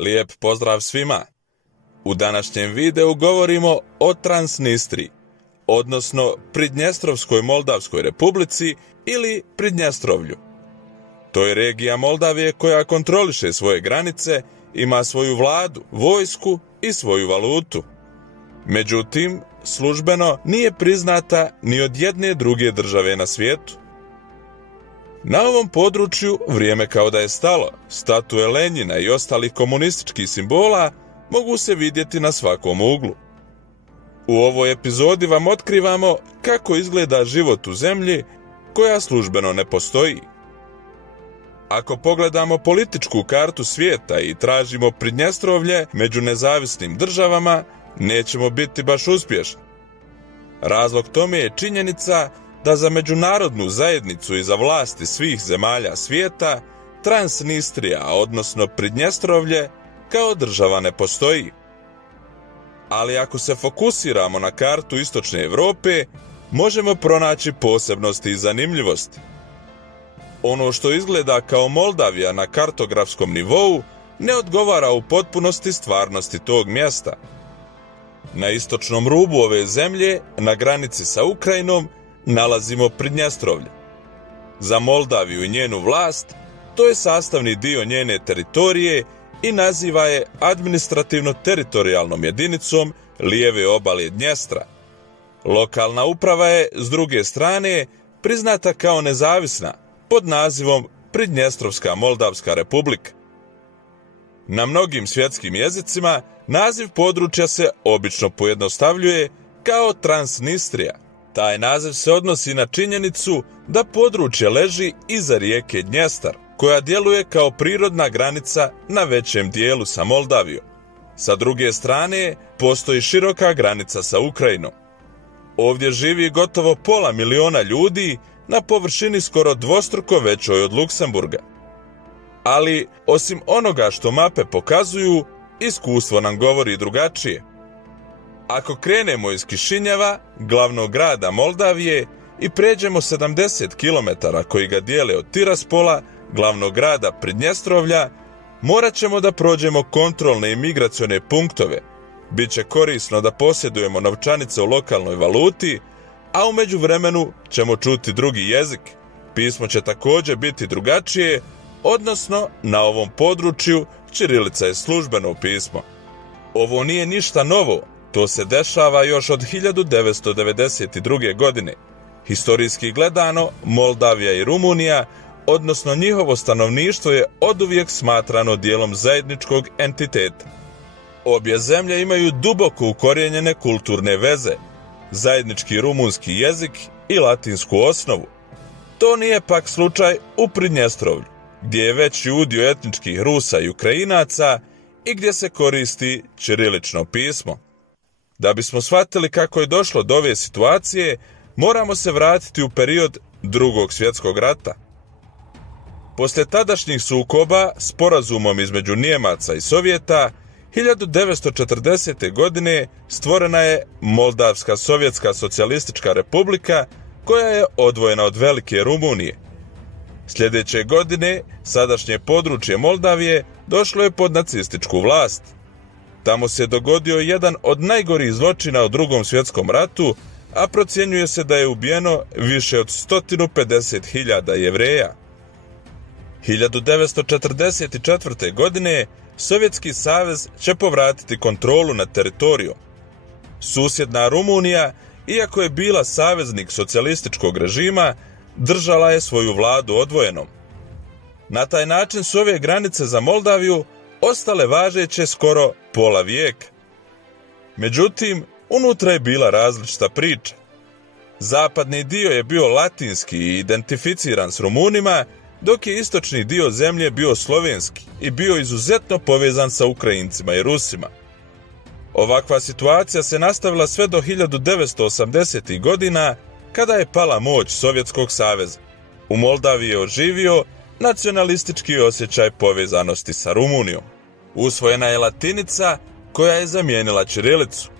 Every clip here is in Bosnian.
Lijep pozdrav svima! U današnjem videu govorimo o Transnistriji, odnosno Pridnjestrovskoj Moldavskoj republici ili Pridnjestrovlju. To je regija Moldavije koja kontroliše svoje granice, ima svoju vladu, vojsku i svoju valutu. Međutim, službeno nije priznata ni od jedne druge države na svijetu. Na ovom području vrijeme kao da je stalo, statue Lenjina i ostalih komunističkih simbola mogu se vidjeti na svakom uglu. U ovoj epizodi vam otkrivamo kako izgleda život u zemlji koja službeno ne postoji. Ako pogledamo političku kartu svijeta i tražimo Pridnjestrovlje među nezavisnim državama, nećemo biti baš uspješni. Razlog tome je činjenica da za međunarodnu zajednicu i za vlasti svih zemalja svijeta Transnistrija, odnosno Pridnjestrovlje, kao država ne postoji. Ali ako se fokusiramo na kartu istočne Europe, možemo pronaći posebnosti i zanimljivosti. Ono što izgleda kao Moldavija na kartografskom nivou ne odgovara u potpunosti stvarnosti tog mjesta. Na istočnom rubu ove zemlje, na granici sa Ukrajinom, nalazimo Pridnjestrovlje. Za Moldaviju i njenu vlast, to je sastavni dio njene teritorije i naziva je administrativno-teritorijalnom jedinicom lijeve obale Dnjestra. Lokalna uprava je, s druge strane, priznata kao nezavisna pod nazivom Pridnjestrovska Moldavska republika. Na mnogim svjetskim jezicima naziv područja se obično pojednostavljuje kao Transnistrija. Taj naziv se odnosi na činjenicu da područje leži iza rijeke Dnjestar, koja djeluje kao prirodna granica na većem dijelu sa Moldavijom. Sa druge strane, postoji široka granica sa Ukrajinom. Ovdje živi gotovo 500.000 ljudi na površini skoro dvostruko većoj od Luksemburga. Ali, osim onoga što mape pokazuju, iskustvo nam govori drugačije. Ako krenemo iz Kišinjeva, glavnog grada Moldavije, i pređemo 70 km koji ga dijele od Tiraspola, glavnog grada Pridnjestrovlja, morat ćemo da prođemo kontrolne i migracione punktove. Biće korisno da posjedujemo novčanice u lokalnoj valuti, a u međuvremenu ćemo čuti drugi jezik. Pismo će također biti drugačije, odnosno na ovom području ćirilica je službeno pismo. Ovo nije ništa novo, to se dešava još od 1992. godine. Historijski gledano, Moldavija i Rumunija, odnosno njihovo stanovništvo, je oduvijek smatrano dijelom zajedničkog entiteta. Obje zemlje imaju duboko ukorijenjene kulturne veze, zajednički rumunski jezik i latinsku osnovu. To nije pak slučaj u Pridnjestrovlju, gdje je veći udio etničkih Rusa i Ukrajinaca i gdje se koristi ćirilično pismo. Da bismo shvatili kako je došlo do ove situacije, moramo se vratiti u period Drugog svjetskog rata. Poslije tadašnjih sukoba, sporazumom između Nijemaca i Sovjeta, 1940. godine stvorena je Moldavska Sovjetska socijalistička republika, koja je odvojena od Velike Rumunije. Sljedeće godine sadašnje područje Moldavije došlo je pod nacističku vlast. Tamo se dogodio jedan od najgorih zločina u Drugom svjetskom ratu, a procjenjuje se da je ubijeno više od 150.000 Jevreja. 1944. godine Sovjetski savez će povratiti kontrolu nad teritorijom. Susjedna Rumunija, iako je bila saveznik socijalističkog režima, držala je svoju vladu odvojenom. Na taj način su ove granice za Moldaviju ostale važeće skoro pola vijeka. Međutim, unutra je bila različita priča. Zapadni dio je bio latinski i identificiran s Rumunima, dok je istočni dio zemlje bio slovenski i bio izuzetno povezan sa Ukrajincima i Rusima. Ovakva situacija se nastavila sve do 1980. godina, kada je pala moć Sovjetskog saveza. U Moldaviji je oživio nacionalistički osjećaj povezanosti sa Rumunijom. Usvojena je latinica koja je zamijenila ćirilicu.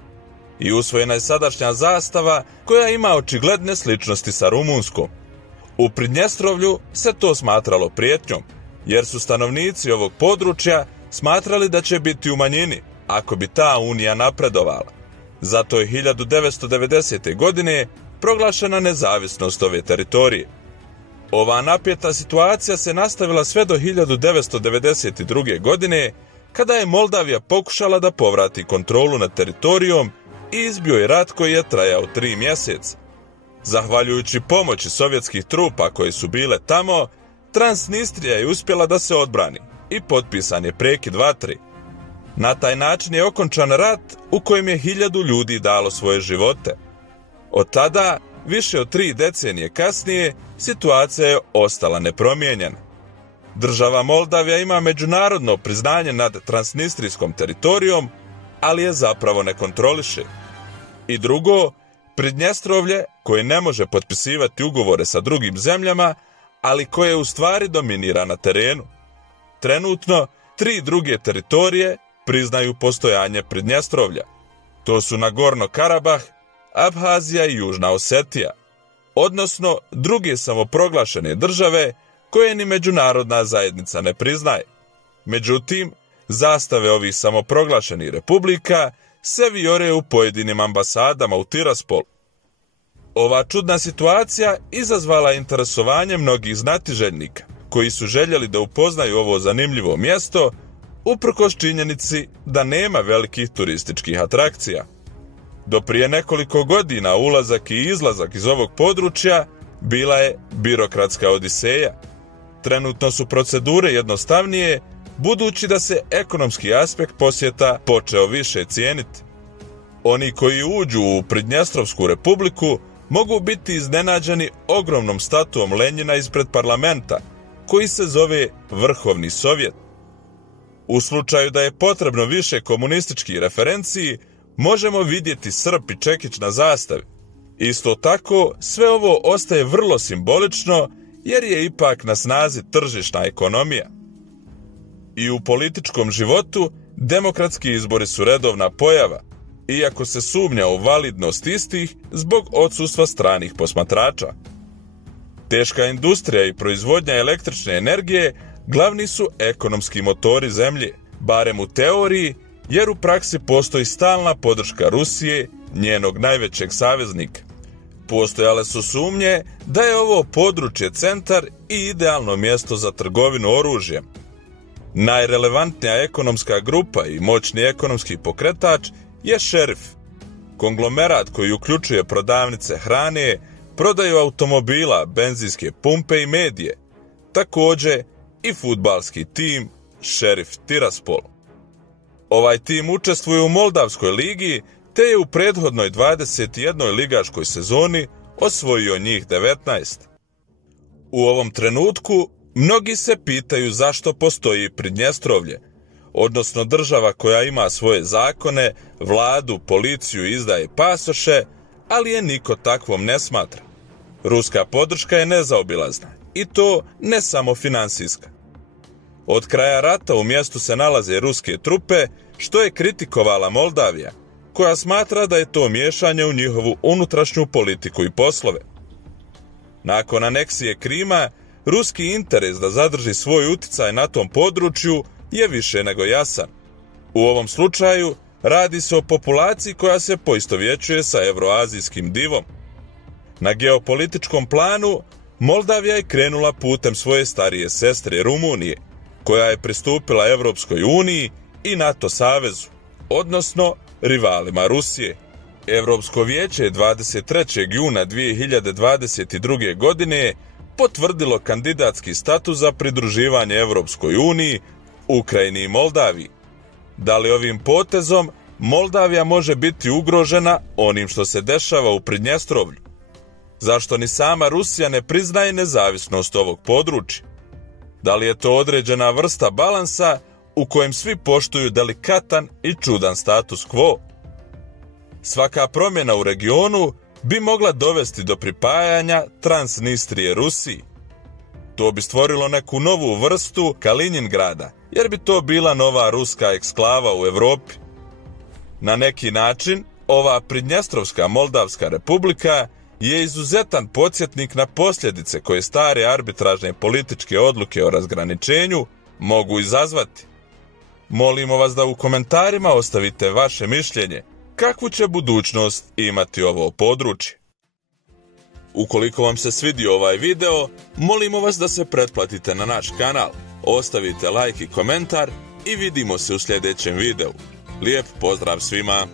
I usvojena je sadašnja zastava koja ima očigledne sličnosti sa rumunskom. U Pridnjestrovlju se to smatralo prijetnjom, jer su stanovnici ovog područja smatrali da će biti u manjini ako bi ta unija napredovala. Zato je 1990. godine proglašena nezavisnost ove teritorije. Ova napeta situacija se nastavila sve do 1992. godine, kada je Moldavija pokušala da povrati kontrolu nad teritorijom i izbio je rat koji je trajao 3 mjeseca. Zahvaljujući pomoći sovjetskih trupa koje su bile tamo, Transnistrija je uspjela da se odbrani i potpisan je prekid vatre. Na taj način je okončan rat u kojem je 1000 ljudi dalo svoje živote. Od tada, više od 3 decenije kasnije, situacija je ostala nepromijenjena. Država Moldavija ima međunarodno priznanje nad transnistrijskom teritorijom, ali je zapravo ne kontroliše. I drugo, Pridnjestrovlje, koje ne može potpisivati ugovore sa drugim zemljama, ali koje u stvari dominira na terenu. Trenutno, 3 druge teritorije priznaju postojanje Pridnjestrovlja. To su Nagorno Karabah, Abhazija i Južna Osetija, odnosno druge samoproglašene države koje ni međunarodna zajednica ne priznaje. Međutim, zastave ovih samoproglašenih republika se vijore u pojedinim ambasadama u Tiraspolu. Ova čudna situacija izazvala interesovanje mnogih znatiželjnika, koji su željeli da upoznaju ovo zanimljivo mjesto, uprkos činjenici da nema velikih turističkih atrakcija. Do prije nekoliko godina ulazak i izlazak iz ovog područja bila je birokratska odiseja. Trenutno su procedure jednostavnije, budući da se ekonomski aspekt posjeta počeo više cijeniti. Oni koji uđu u Pridnjestrovsku republiku mogu biti iznenađeni ogromnom statuom Lenjina ispred parlamenta, koji se zove Vrhovni sovjet. U slučaju da je potrebno više komunističkih referenciji, možemo vidjeti srp i čekić na zastavi. Isto tako, sve ovo ostaje vrlo simbolično, jer je ipak na snazi tržišna ekonomija. I u političkom životu demokratski izbori su redovna pojava, iako se sumnja u validnost istih zbog odsustva stranih posmatrača. Teška industrija i proizvodnja električne energije glavni su ekonomski motori zemlje, barem u teoriji, jer u praksi postoji stalna podrška Rusije, njenog najvećeg saveznika. Postojale su sumnje da je ovo područje centar i idealno mjesto za trgovinu oružjem. Najrelevantnija ekonomska grupa i moćni ekonomski pokretač je Šerif, konglomerat koji uključuje prodavnice hrane, prodaju automobila, benzinske pumpe i medije, također i fudbalski tim Šerif Tiraspol. Ovaj tim učestvuje u Moldavskoj ligi, te je u prethodnoj 21. ligaškoj sezoni osvojio njih 19. U ovom trenutku mnogi se pitaju zašto postoji Pridnjestrovlje, odnosno država koja ima svoje zakone, vladu, policiju i izdaje pasoše, ali je niko takvom ne smatra. Ruska podrška je nezaobilazna, i to ne samo finansijska. Od kraja rata u mjestu se nalaze ruske trupe, što je kritikovala Moldavija, koja smatra da je to miješanje u njihovu unutrašnju politiku i poslove. Nakon aneksije Krima, ruski interes da zadrži svoj uticaj na tom području je više nego jasan. U ovom slučaju radi se o populaciji koja se poistovjećuje sa evroazijskim divom. Na geopolitičkom planu Moldavija je krenula putem svoje starije sestre Rumunije, koja je pristupila Evropskoj uniji i NATO savezu, odnosno rivalima Rusije. Evropsko vijeće je 23. juna 2022. godine potvrdilo kandidatski status za pridruživanje Evropskoj uniji, Ukrajini i Moldaviji. Da li ovim potezom Moldavija može biti ugrožena onim što se dešava u Pridnjestrovlju? Zašto ni sama Rusija ne priznaje nezavisnost ovog područja? Da li je to određena vrsta balansa u kojem svi poštuju delikatan i čudan status quo? Svaka promjena u regionu bi mogla dovesti do pripajanja Transnistrije Rusiji. To bi stvorilo neku novu vrstu Kaliningrada, jer bi to bila nova ruska eksklava u Evropi. Na neki način, ova Pridnjestrovska Moldavska republika je izuzetan podsjetnik na posljedice koje stare arbitražne političke odluke o razgraničenju mogu izazvati. Molimo vas da u komentarima ostavite vaše mišljenje kakvu će budućnost imati ovo područje. Ukoliko vam se svidio ovaj video, molimo vas da se pretplatite na naš kanal, ostavite like i komentar i vidimo se u sljedećem videu. Lijep pozdrav svima!